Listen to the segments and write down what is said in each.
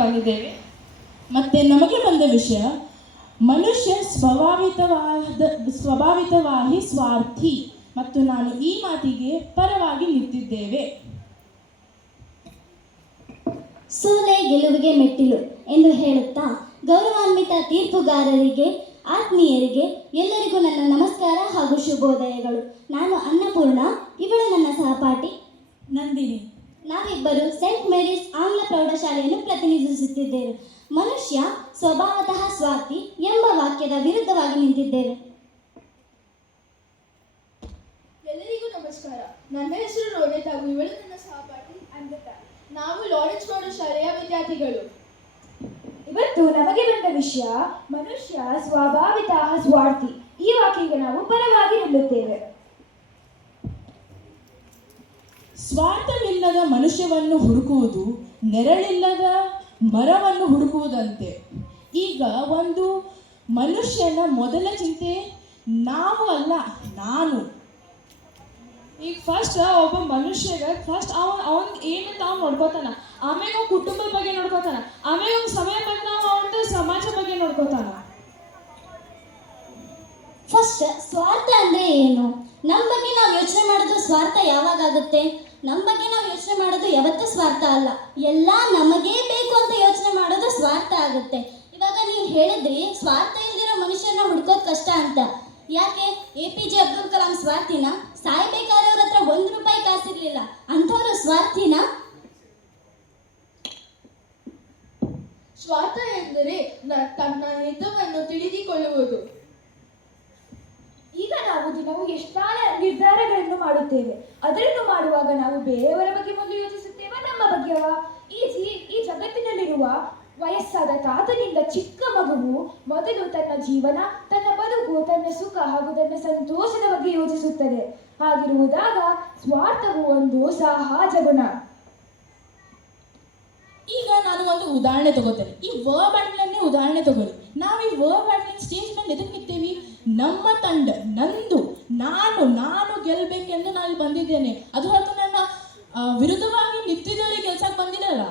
ಬಂದಿದ್ದೇವೆ. ಮತ್ತೆ ನಮಗೆ ಬಂದ ವಿಷಯ, ಮನುಷ್ಯ ಸ್ವಭಾವಿತವಾಗಿ ಸ್ವಾರ್ಥಿ ಮತ್ತು ನಾನು ಈ ಮಾತಿಗೆ ಪರವಾಗಿ ನಿಂತಿದ್ದೇವೆ. ಸೋಲೆ ಗೆಲುವಿಗೆ ಮೆಟ್ಟಿಲು ಎಂದು ಹೇಳುತ್ತಾ ಗೌರವಾನ್ವಿತ ತೀರ್ಪುಗಾರರಿಗೆ, ಆತ್ಮೀಯರಿಗೆ ಎಲ್ಲರಿಗೂ ನನ್ನ ನಮಸ್ಕಾರ ಹಾಗೂ ಶುಭೋದಯಗಳು. ನಾನು ಅನ್ನಪೂರ್ಣ, ಇವಳು ನನ್ನ ಸಹಪಾಠಿ ನಂದಿನಿ. ನಾವಿಬ್ಬರು ಸೆಂಟ್ ಮೇರೀಸ್ ಆಂಗ್ಲ ಪ್ರೌಢಶಾಲೆಯನ್ನು ಪ್ರತಿನಿಧಿಸುತ್ತಿದ್ದೇವೆ. ಮನುಷ್ಯ ಸ್ವಭಾವತಃ ಸ್ವಾರ್ಥಿ ಎಂಬ ವಾಕ್ಯದ ವಿರುದ್ಧವಾಗಿ ನಿಂತಿದ್ದೇವೆ. ಎಲ್ಲರಿಗೂ ನಮಸ್ಕಾರ. ನನ್ನ ಹೆಸರು ರೋನಿತ್ ಹಾಗೂ ಇವಳು ನನ್ನ ಸಹಪಾಠಿ ಅನ್ವಿತಾ. ನಾವು ಲಾರೆನ್ಸ್ ಪ್ರೌಢಶಾಲೆಯ ವಿದ್ಯಾರ್ಥಿಗಳು. ಇವತ್ತು ನಮಗೆ ಬಂದ ವಿಷಯ, ಮನುಷ್ಯ ಸ್ವಭಾವಿತಃ ಸ್ವಾರ್ಥಿ. ಈ ವಾಕ್ಯಕ್ಕೆ ನಾವು ಪರವಾಗಿ ನಿಲ್ಲುತ್ತೇವೆ. ಸ್ವಾರ್ಥವಿಲ್ಲದ ಮನುಷ್ಯವನ್ನು ಹುಡುಕುವುದು ನೆರಳಿಲ್ಲದ ಮರವನ್ನು ಹುಡುಕುವುದಂತೆ. ಈಗ ಒಂದು ಮನುಷ್ಯನ ಮೊದಲ ಚಿಂತೆ ನಾವು ಅಲ್ಲ, ನಾನು. ಈಗ ಫಸ್ಟ್ ಒಬ್ಬ ಮನುಷ್ಯಗೆ ಅವನ್ ಏನಂತ ಅವ್ನು ನೋಡ್ಕೋತಾನ, ಆಮೇಲೆ ಅವ್ನ ಕುಟುಂಬದ ಬಗ್ಗೆ ನೋಡ್ಕೋತಾನ, ಆಮೇಲೆ ಅವ್ನ ಸಮಯ ಬಂದ ಅವನ ಸಮಾಜ ಬಗ್ಗೆ ನೋಡ್ಕೋತಾನ. ಫಸ್ಟ್ ಸ್ವಾರ್ಥ ಅಂದ್ರೆ ಏನು? ನಮ್ಮ ಬಗ್ಗೆ ನಾವು ಯೋಚನೆ ಮಾಡೋದು ಸ್ವಾರ್ಥ ಯಾವಾಗುತ್ತೆ? ನಮ್ಮ ಬಗ್ಗೆ ನಾವು ಯೋಚನೆ ಮಾಡೋದು ಯಾವತ್ತೂ ಸ್ವಾರ್ಥ ಅಲ್ಲ. ಎಲ್ಲ ನಮಗೇ ಬೇಕು ಅಂತ ಯೋಚನೆ ಮಾಡೋದು ಸ್ವಾರ್ಥ ಆಗುತ್ತೆ. ಇವಾಗ ನೀವು ಹೇಳಿದ್ರಿ ಸ್ವಾರ್ಥ ಇಲ್ದಿರೋ ಮನುಷ್ಯನ ಹುಡ್ಕೋದು ಕಷ್ಟ ಅಂತ. ಯಾಕೆ? APJ ಅಬ್ದುಲ್ ಕಲಾಂ ಸ್ವಾರ್ಥಿನ? ಸಾಯ್ಬೇಕಾದ್ರೆ ಅವ್ರ ಹತ್ರ ₹1 ಕಾಸಿರ್ಲಿಲ್ಲ, ಅಂಥವ್ರು ಸ್ವಾರ್ಥಿನ? ಸ್ವಾರ್ಥ ಎಂದರೆ ತನ್ನ ಹಿತವನ್ನು ತಿಳಿದುಕೊಳ್ಳುವುದು. ಈಗ ನಾವು ದಿನವೂ ಎಷ್ಟಾಲ ನಿರ್ಧಾರಗಳನ್ನು ಮಾಡುತ್ತೇವೆ. ಅದನ್ನು ಮಾಡುವಾಗ ನಾವು ಬೇರೆಯವರ ಬಗ್ಗೆ ಮೊದಲು ಯೋಚಿಸುತ್ತೇವ, ನಮ್ಮ ಬಗ್ಗೆವ? ಈ ಜಗತ್ತಿನಲ್ಲಿರುವ ವಯಸ್ಸಾದ ತಾತನಿಂದ ಚಿಕ್ಕ ಮಗುವು ಮೊದಲು ತನ್ನ ಜೀವನ, ತನ್ನ ಬದುಕು, ತನ್ನ ಸುಖ ಹಾಗೂ ತನ್ನ ಸಂತೋಷದ ಬಗ್ಗೆ ಯೋಚಿಸುತ್ತದೆ. ಹಾಗಿರುವುದಾಗ ಸ್ವಾರ್ಥವು ಒಂದು ಸಹಜ ಗುಣ. ಈಗ ನಾನು ಒಂದು ಉದಾಹರಣೆ ತಗೋತೇನೆ. ಈ ವರ್ಬ್ ಬ್ಯಾಟ್ಲನ್ನೇ ಉದಾಹರಣೆ ತಗೊಳ್ಳಿ. ನಾವು ಈ ವರ್ಬ್ ಬ್ಯಾಟ್ಲನ್ ಸ್ಟೇಜ್ ಮೇಲೆ ಎದಕ್ಕೆ ನಿಂತೇವಿ? ನಮ್ಮ ತಂಡ, ನಂದು, ನಾನು ಗೆಲ್ಬೇಕೆಂದು ನಾನು ಬಂದಿದ್ದೇನೆ. ಅದು ಹೊರತು ನನ್ನ ವಿರುದ್ಧವಾಗಿ ನಿಂತಿದ್ದವರಿಗೆ ಗೆಲ್ಸಕ್ಕೆ ಬಂದಿಲ್ಲಲ್ಲ.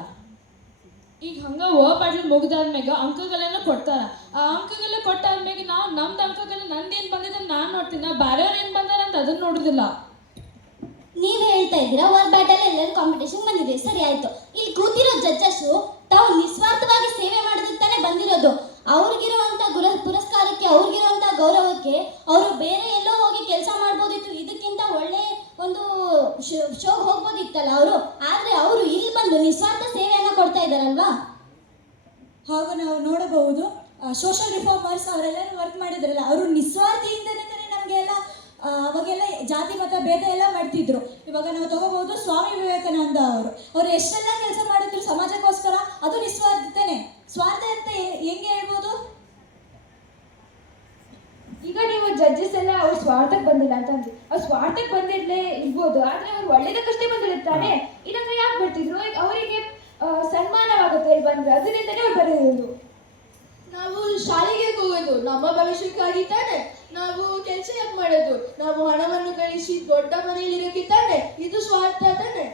ಈಗ ಹಂಗ ಬ್ಯಾಟ್ಲ್ ಮುಗಿದಾದ್ಮ್ಯಾಗ ಅಂಕಗಳೆಲ್ಲ ಕೊಡ್ತಾರ. ಆ ಅಂಕಗಳೆಲ್ಲ ಕೊಟ್ಟಾದ್ಮ್ಯಾಗ ನಾವು ನಮ್ದು ಅಂಕಗಳು ನಂದೇನು ಬಂದಿದೆ ನಾನು ನೋಡ್ತೀನಿ, ನಾ ಬೇರೆಯವ್ರು ಏನು ಬಂದಾರ ಅಂತ ಅದನ್ನ ನೋಡುದಿಲ್ಲ. ನೀವು ಹೇಳ್ತಾ ಇದ್ದೀರಾ ವರ್ಬ್ ಬ್ಯಾಟಲ್ ಎಲ್ಲರೂ ಕಾಂಪಿಟೇಷನ್ ಬಂದಿದೆ, ಸರಿ ಆಯ್ತು. ಇಲ್ಲಿ ಕೂತಿರೋ ಜಡ್ಜಸ್ಸು ತಾವು ನಿಸ್ವಾರ್ಥವಾಗಿ ಸೇವೆ ಮಾಡೋದಕ್ಕೆ ತಾನೇ ಬಂದಿರೋದು. ಅವ್ರಿಗಿರುವಂತ ಪುರಸ್ಕಾರಕ್ಕೆ, ಅವ್ರಿಗಿರುವಂತ ಗೌರವಕ್ಕೆ ಅವರು ಬೇರೆ ಎಲ್ಲೋ ಹೋಗಿ ಕೆಲಸ ಮಾಡ್ಬೋದಿತ್ತು, ಇದಕ್ಕಿಂತ ಒಳ್ಳೆ ಒಂದು ಶೋಗೆ ಹೋಗ್ಬೋದಿತ್ತಲ್ಲ ಅವರು. ಆದ್ರೆ ಅವರು ಇಲ್ಲಿ ಬಂದು ನಿಸ್ವಾರ್ಥ ಸೇವೆಯನ್ನ ಕೊಡ್ತಾ ಇದ್ದಾರಲ್ವಾ. ಹಾಗೂ ನಾವು ನೋಡಬಹುದು ಸೋಷಿಯಲ್ ರಿಫಾರ್ಮರ್ಸ್ ಅವರೆಲ್ಲರೂ ವರ್ಕ್ ಮಾಡಿದ್ರಲ್ಲ, ಅವರು ನಿಸ್ವಾರ್ಥಿಯಿಂದನೇ ನಮಗೆಲ್ಲ ಅವಾಗೆಲ್ಲ ಜಾತಿ ಮತ ಭೇದ ಎಲ್ಲ ಮಾಡ್ತಿದ್ರು. ಇವಾಗ ನಾವು ತಗೋಬಹುದು ಸ್ವಾಮಿ ವಿವೇಕಾನಂದ ಅವರು ಎಷ್ಟೆಲ್ಲ ಕೆಲಸ ಮಾಡಿದ್ರು ಸಮಾಜಕ್ಕೋಸ್ಕರ, ಅದು ನಿಸ್ವಾರ್ಥತೆನೆ. ಸ್ವಾರ್ಥ ಅಂತ ಹೆಂಗೆ ಹೇಳ್ಬೋದು? ಈಗ ನೀವು ಜಡ್ಜಸ್ ಎಲ್ಲ ಅವ್ರು ಸ್ವಾರ್ಥಕ್ಕೆ ಬಂದಿಲ್ಲ ಅಂತ ಅಂದ್ರಿ. ಅವ್ರು ಸ್ವಾರ್ಥಕ್ಕೆ ಬಂದಿರ್ಲೇ ಇರ್ಬೋದು, ಆದ್ರೆ ಅವ್ರು ಒಳ್ಳೇದಕ್ಕಷ್ಟೇ ಬಂದಿರುತ್ತಾನೆ. ಇಲ್ಲಾಂದ್ರೆ ಯಾಕೆ ಬರ್ತಿದ್ರು? ಅವರಿಗೆ ಸನ್ಮಾನವಾಗುತ್ತೆ ಇಲ್ಲಿ ಬಂದ್ರೆ, ಅದರಿಂದನೇ ಅವ್ರು ಬರೆಯೋದು. ನಾವು ಶಾಲೆಗೆ ಹೋಗೋದು ನಮ್ಮ ಭವಿಷ್ಯಕ್ಕಾಗಿ ತಾನೆ. ನಾವು ಕೆಲಸ ಯಾಕೆ ಮಾಡೋದು? ನಾವು ಹಣವನ್ನು ಗಳಿಸಿ ದೊಡ್ಡ ಮನೆಯಲ್ಲಿ ಇರೋಕೆ ತಾನೆ. ಇದು ಸ್ವಾರ್ಥ ತಾನೆ.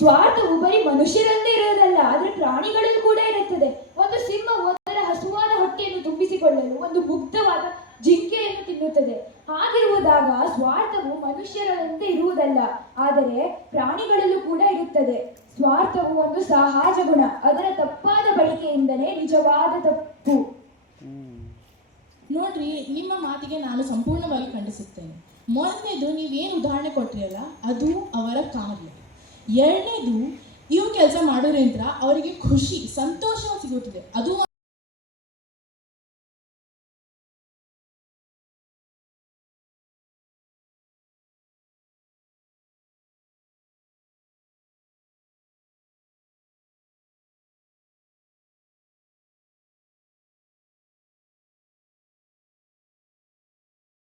ಸ್ವಾರ್ಥವು ಬರೀ ಮನುಷ್ಯರಲ್ಲೇ ಇರೋದಲ್ಲ, ಆದ್ರೆ ಪ್ರಾಣಿಗಳಲ್ಲೂ ಕೂಡ ಇರುತ್ತದೆ. ಒಂದು ಸಿಂಹವು ಅದರ ಹಸುವಾದ ಹೊಟ್ಟೆಯನ್ನು ತುಂಬಿಸಿಕೊಳ್ಳಲು ಒಂದು ಮುಗ್ಧವಾದ ಜಿಂಕೆಯನ್ನು ತಿನ್ನುತ್ತದೆ. ಹಾಗಿರುವುದಾಗ ಸ್ವಾರ್ಥವು ಮನುಷ್ಯರಂತೆ ಇರುವುದಲ್ಲ, ಆದರೆ ಪ್ರಾಣಿಗಳಲ್ಲೂ ಕೂಡ ಇರುತ್ತದೆ. ಸ್ವಾರ್ಥವು ಒಂದು ಸಹಜ ಗುಣ. ಅದರ ತಪ್ಪಾದ ಬಳಕೆಯಿಂದಲೇ ನಿಜವಾದ ತಪ್ಪು. ನೋಡ್ರಿ, ನಿಮ್ಮ ಮಾತಿಗೆ ನಾನು ಸಂಪೂರ್ಣವಾಗಿ ಖಂಡಿಸುತ್ತೇನೆ. ಮೊದಲನೇದು, ನೀವೇನು ಉದಾಹರಣೆ ಕೊಟ್ಟಿರಲ್ಲ, ಅದು ಅವರ ಕಾರ್ಯ. ಎರಡನೇದು, ಇವು ಕೆಲಸ ಮಾಡೋದ್ರಿಂದ ಅವರಿಗೆ ಖುಷಿ, ಸಂತೋಷ ಸಿಗುತ್ತದೆ, ಅದು